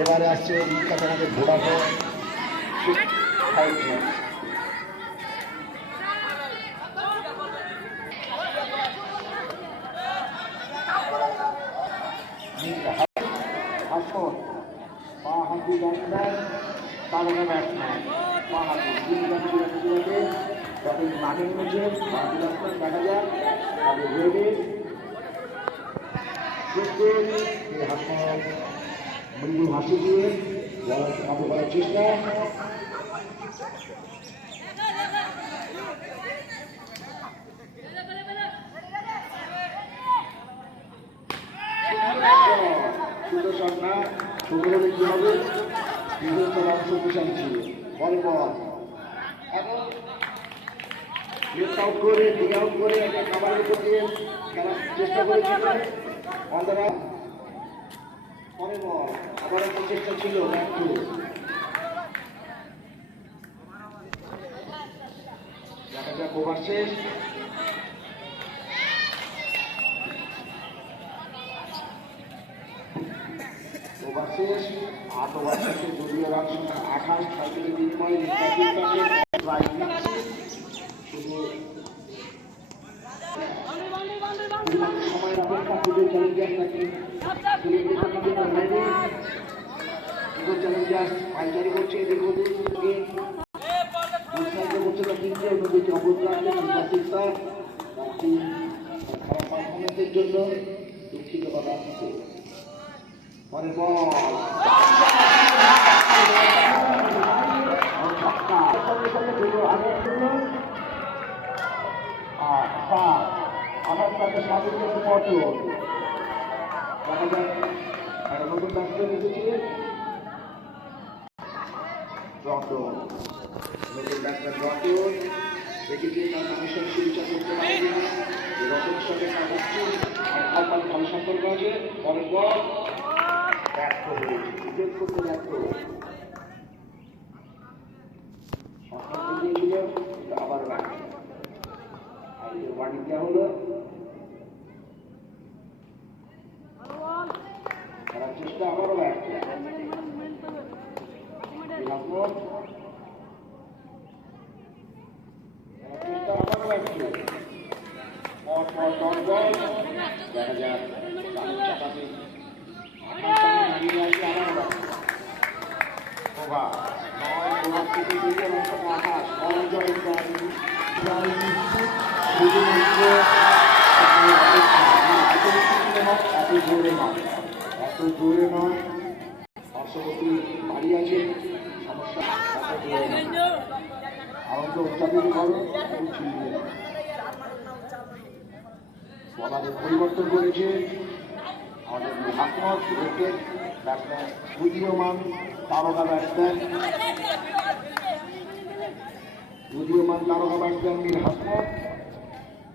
এবারে আসছে বিখ্যাত আমাদের ভোডাফোন 5G। হাসন বাহাদুর ব্যাটসম্যান, তারকা ব্যাটসম্যান বাহাদুর যখন মাঠে নেমেছে বাহাদুর ব্যাটসম্যান দেখা যাক তাদের রেডি হাসন মৃদু হাসি দিয়ে কাবু করার চেষ্টা। সুন্দর সংখ্যা ছোট হলে কি হবে বৃহত্তর অংশ শক্তিশালী ছিল। বল বল এখন লেফট আউট করে ডিগ আউট করে একটা কাভারের উপর দিয়ে খেলার চেষ্টা করেছিল অন্ধরা। পরে বল আবার একটা চেষ্টা ছিল ব্যর্থ। দেখা যাক ওভার শেষ। ওভার শেষ 8 ওভার শেষে যদিও রান সংখ্যা 28 সাইকেলের বিনিময়ে শুধু সময় অপেক্ষা পুজো চ্যালেঞ্জার্স চ্যালেঞ্জার্স পাইচারি করছে এদের মধ্যে করছে না তিনটে অন্যদিকে অবদান খারাপ পারফরমেন্সের জন্য দুঃখিত বা ব্যর্থ। পরে বল আমার সাথে স্বাগত পটল দেখা যাক একটা নতুন ব্যাটসম্যান এসেছিলেন রতন। নতুন ব্যাটসম্যান রতন দেখেছি তার কমিশন শিলচা করতে পারে রতনের সঙ্গে আর ভালো সম্পর্ক আছে। পরের বল ব্যর্থ হয়েছে ডিফেন্স করতে ব্যর্থ সরকার দিয়েছিল আবার ব্যর্থ। ওয়ার্নিং দেওয়া হলো খেলার চেষ্টা আবারও ব্যর্থ। চেষ্টা আবারও ব্যর্থ। দেখা যাক চাপাতে দাঁড়িয়ে আসবে আবারও ব্যর্থ। ওভার 9 ওভার থেকে দ্বিতীয় অংশটা আকাশ অজয় এত জোরে নয় পার্শ্ববর্তী বাড়ি আছে সমস্যা আনন্দ উদযাপন করো বলারের পরিবর্তন করেছে আমাদের হাসমত উইকেট ব্যাটসম্যান উদীয়মান তারকা ব্যাটসম্যান মীর হাসমত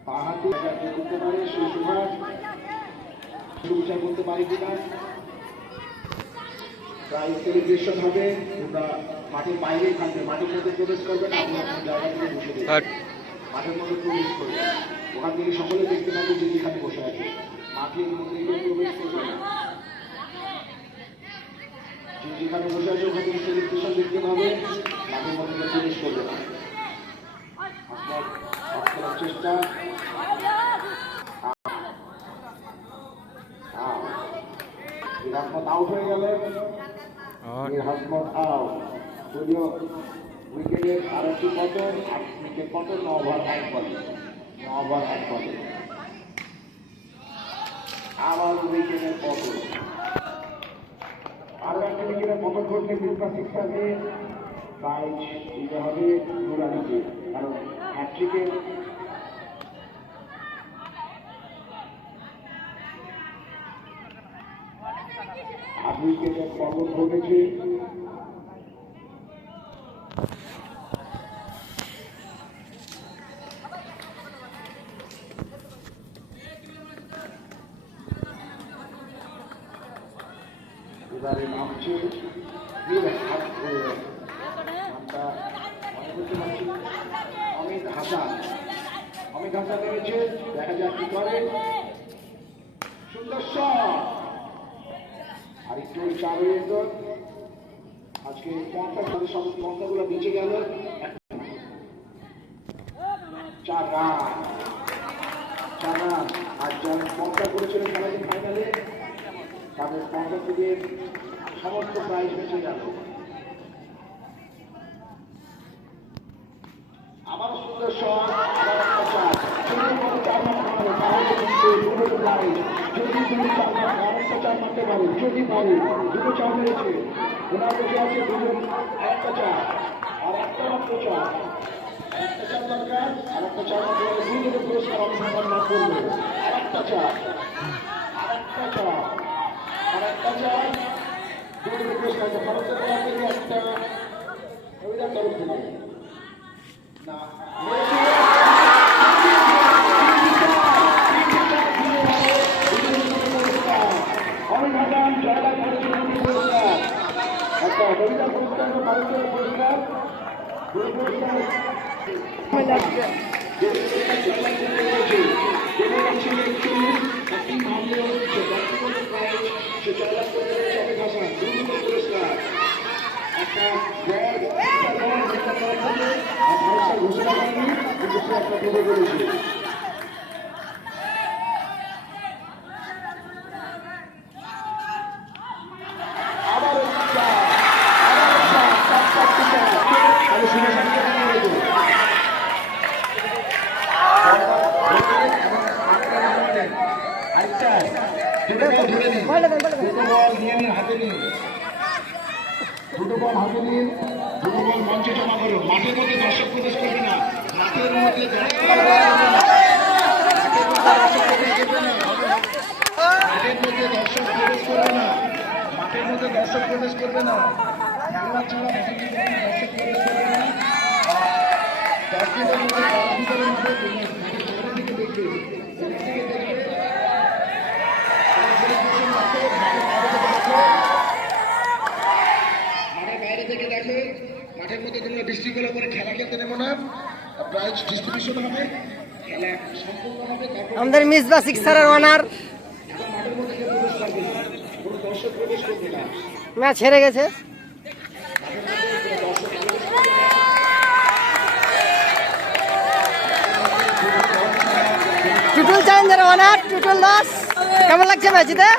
বাহাদুর করতে পারে সেই সুভাষ সুবিচার করতে পারে কিনা প্রায় সেলিব্রেশন হবে। তোমরা মাঠের বাইরেই থাকবে, মাঠের মধ্যে প্রবেশ করবেন আপনি আপনার জায়গা থেকে বসে দেবেন মাঠের মধ্যে প্রবেশ করবেন ওখান থেকে সকলে দেখতে পাবে যে যেখানে বসে আছে মাঠের মধ্যে কেউ প্রবেশ করবে না। যে যেখানে বসে আছে ওখান থেকে সেলিব্রেশন দেখতে পাবে মাঠের মধ্যে প্রবেশ করবে না। আপনার চেষ্টা হাসমত আউট হয়ে গেলেন হাসমত আউট। যদিও উইকেটের আরেকটি পতন উইকেট পতন 9 ওভার 1 বলে আবার উইকেটের পতন আরো একটা উইকেটের পতন ঘটলে বিশটা শিক্ষাকে প্রাইজ দিতে হবে নুরানিকে কারণ হ্যাট্রিকের উইকেটের পতন ঘটেছে। এবারে নামছে নামটা মনে করতে পারছি অমিত হাসান রয়েছে দেখা যাক কি করে। সুন্দর শট আর একটু চার আজকে পঞ্চাশ তাদের সব পঞ্চাগুলো বেঁচে গেল 4 রান আর যারা পঞ্চা করেছিল খেলাটি ফাইনালে তাদের পঞ্চা থেকে সমস্ত প্রাইজ বেঁচে গেল। আবার সুন্দর শট, আবার একটা চার, যদি কোনো 4 মারতে পারে তাহলে কিন্তু দুটো প্রাইজ। যদি দুটো 4 মারতে আরেকটা 4 মারতে পারে, যদি পারে দুটো 4 মেরেছে ওনার বসে আছে দুটো, আরেকটা 4 আর একটা মাত্র 4, একটা 4 দরকার, আরেকটা 4 মারতে পারে দুটো পুরস্কার অংশগ্রহণ না করবে। আরেকটা 4 দুটো পুরস্কার ভারতের করা থেকে একটা অভিযান তরফ থেকে না অভিধান জয়লাভ করেছিল পুরস্কার, একটা অভিযান পুরস্কার ভারতীয় পুরস্কার ঘোষণা করেনি কিন্তু সে একটা দেবে বলেছে। দুটো বল হাতে নিন, দুটো বল মঞ্চে জমা করুন। মাঠের মধ্যে দর্শক প্রবেশ করবে না, মাঠের মধ্যে দর্শক প্রবেশ করবে না, মাঠের মধ্যে দর্শক প্রবেশ করবে না, খেলোয়াড় ছাড়া দর্শক প্রবেশ করবে না। 10 মিনিটের মধ্যে বিতরণ হবে, বাইরে থেকে দেখবে, বাইরে থেকে দেখো। মাঠের মধ্যে তোমরা বিশৃঙ্খলা করে খেলা খেলতে নেবো না, প্রাইজ ডিস্ট্রিবিউশন হবে, খেলা সম্পূর্ণ হবে। আমাদের মিসবা সিক্সারের ওনার এখন মাঠের মধ্যে কেউ প্রবেশ করবে না, কোনো দর্শক প্রবেশ করবে না, ম্যাচ হেরে গেছে। টুটুল চ্যালেঞ্জের ওনার টুটুল দাস, কেমন লাগছে ম্যাচে?